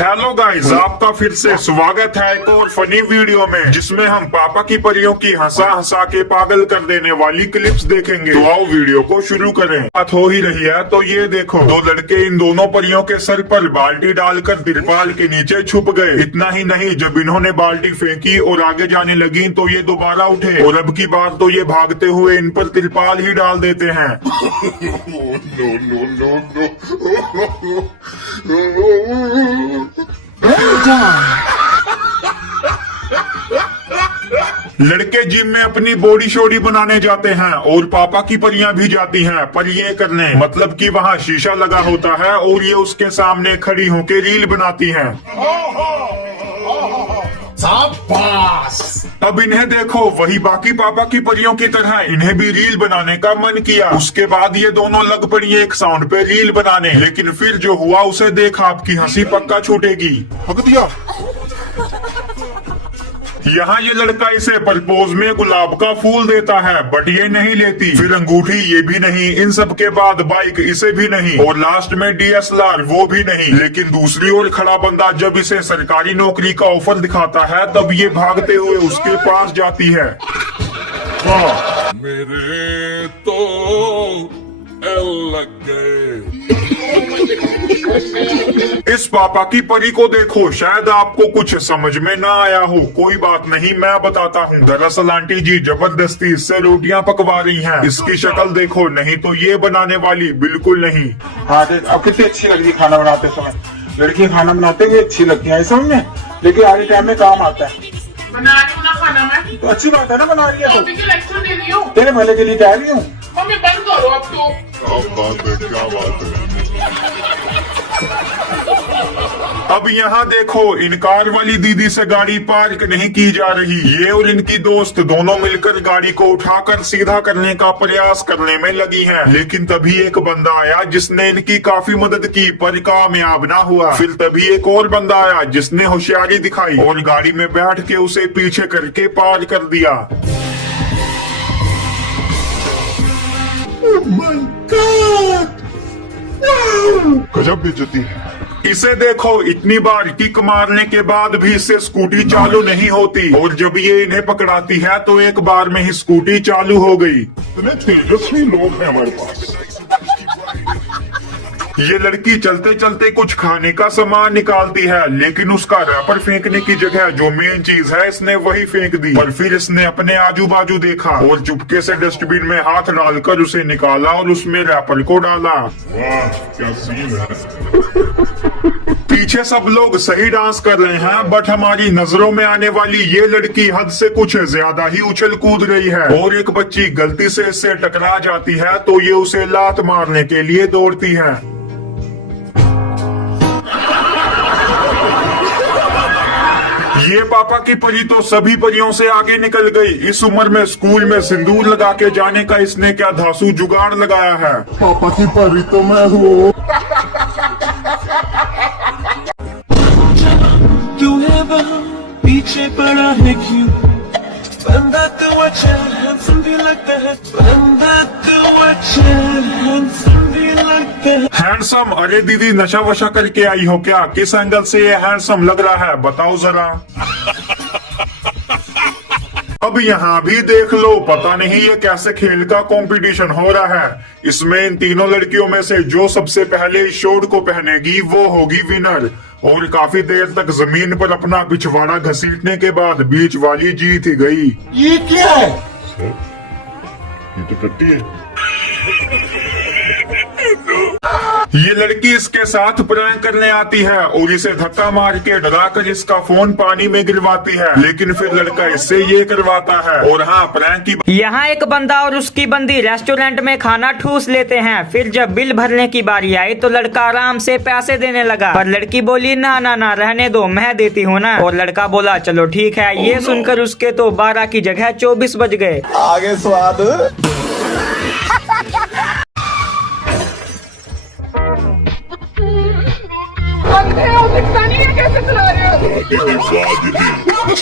Hello guys, आपका फिर से स्वागत है एक और फनी वीडियो में, जिसमें हम पापा की परियों की हंसा हंसा के पागल कर देने वाली क्लिप्स देखेंगे। तो आओ वीडियो को शुरू करें। बात हो ही रही है तो ये देखो, दो लड़के इन दोनों परियों के सर पर बाल्टी डालकर तिरपाल के नीचे छुप गए। इतना ही नहीं, जब इन्होंने बाल्टी फेंकी और आगे जाने लगी तो ये दोबारा उठे और अब की बार तो ये भागते हुए इन पर तिरपाल ही डाल देते हैं। लड़के जिम में अपनी बॉडी शोडी बनाने जाते हैं और पापा की परियां भी जाती हैं पर ये करने, मतलब कि वहाँ शीशा लगा होता है और ये उसके सामने खड़ी होकर रील बनाती हैं। अब इन्हें देखो, वही बाकी पापा की परियों की तरह इन्हें भी रील बनाने का मन किया। उसके बाद ये दोनों लग पड़ी एक साउंड पे रील बनाने, लेकिन फिर जो हुआ उसे देख आपकी हंसी पक्का छूटेगी। यहाँ ये लड़का इसे प्रपोज में गुलाब का फूल देता है बट ये नहीं लेती, फिर अंगूठी ये भी नहीं, इन सब के बाद बाइक इसे भी नहीं और लास्ट में DSLR वो भी नहीं। लेकिन दूसरी ओर खड़ा बंदा जब इसे सरकारी नौकरी का ऑफर दिखाता है तब ये भागते हुए उसके पास जाती है। मेरे तो लग गए। इस पापा की परी को देखो, शायद आपको कुछ समझ में ना आया हो, कोई बात नहीं मैं बताता हूँ। दरअसल आंटी जी जबरदस्ती इससे रोटियां पकवा रही हैं। इसकी शक्ल देखो, नहीं तो ये बनाने वाली बिल्कुल नहीं। हाँ देख, अब कितनी अच्छी लग रही खाना बनाते समय। लड़कियां खाना बनाते हुए अच्छी लगती है समझ में, लेकिन आगे टाइम में काम आता है। बना रही हूँ ना खाना मैं, तो अच्छी बात है ना, बना रही है तो लेक्चर दे रही हूँ। तेरे भले के लिए कह रही हूँ। मम्मी बंद करो अब तो। क्या बात है। अब यहाँ देखो, इनकार वाली दीदी से गाड़ी पार्क नहीं की जा रही। ये और इनकी दोस्त दोनों मिलकर गाड़ी को उठाकर सीधा करने का प्रयास करने में लगी हैं। लेकिन तभी एक बंदा आया जिसने इनकी काफी मदद की पर कामयाब ना हुआ। फिर तभी एक और बंदा आया जिसने होशियारी दिखाई और गाड़ी में बैठ के उसे पीछे करके पार कर दिया। गजब बेइज्जती है। इसे देखो, इतनी बार किक मारने के बाद भी इससे स्कूटी चालू नहीं होती और जब ये इन्हें पकड़ाती है तो एक बार में ही स्कूटी चालू हो गई। इतने तेजस्वी लोग हैं हमारे पास। ये लड़की चलते चलते कुछ खाने का सामान निकालती है, लेकिन उसका रैपर फेंकने की जगह जो मेन चीज है इसने वही फेंक दी। पर फिर इसने अपने आजू बाजू देखा और चुपके से डस्टबिन में हाथ डालकर उसे निकाला और उसमें रैपर को डाला। वाह क्या सीन है। पीछे सब लोग सही डांस कर रहे हैं बट हमारी नजरों में आने वाली ये लड़की हद से कुछ ज्यादा ही उछल कूद रही है और एक बच्ची गलती से इससे टकरा जाती है तो ये उसे लात मारने के लिए दौड़ती है। ये पापा की परी तो सभी परियों से आगे निकल गई। इस उम्र में स्कूल में सिंदूर लगा के जाने का इसने क्या धांसू जुगाड़ लगाया है। पापा की परी तो मैं हूँ। तू है वहाँ पीछे पड़ा है क्यों? बंदा तो अच्छा हैंडसम भी लगता है, बंदा तो अच्छा हैंडसम भी लगता है। हैंडसम? अरे दीदी नशा वशा करके आई हो क्या? किस एंगल से ये हैंडसम लग रहा है बताओ जरा। अब यहाँ भी देख लो, पता नहीं ये कैसे खेल का कंपटीशन हो रहा है। इसमें इन तीनों लड़कियों में से जो सबसे पहले इस शॉर्ट को पहनेगी वो होगी विनर। और काफी देर तक जमीन पर अपना पिछवाड़ा घसीटने के बाद बीच वाली जीत ही गई। ये क्या है? ये तो टट्टी है। ये लड़की इसके साथ प्रैंक करने आती है और इसे धक्का मार के डराकर इसका फोन पानी में गिरवाती है, लेकिन फिर लड़का इससे ये करवाता है। और हाँ, प्रैंक की यहाँ एक बंदा और उसकी बंदी रेस्टोरेंट में खाना ठूस लेते हैं। फिर जब बिल भरने की बारी आई तो लड़का आराम से पैसे देने लगा, पर लड़की बोली ना ना ना रहने दो, मैं देती हूँ ना। और लड़का बोला चलो ठीक है। ये सुनकर उसके तो 12 की जगह 24 बज गए। आगे स्वाद। दिखता नहीं है कैसे चला रहे हो।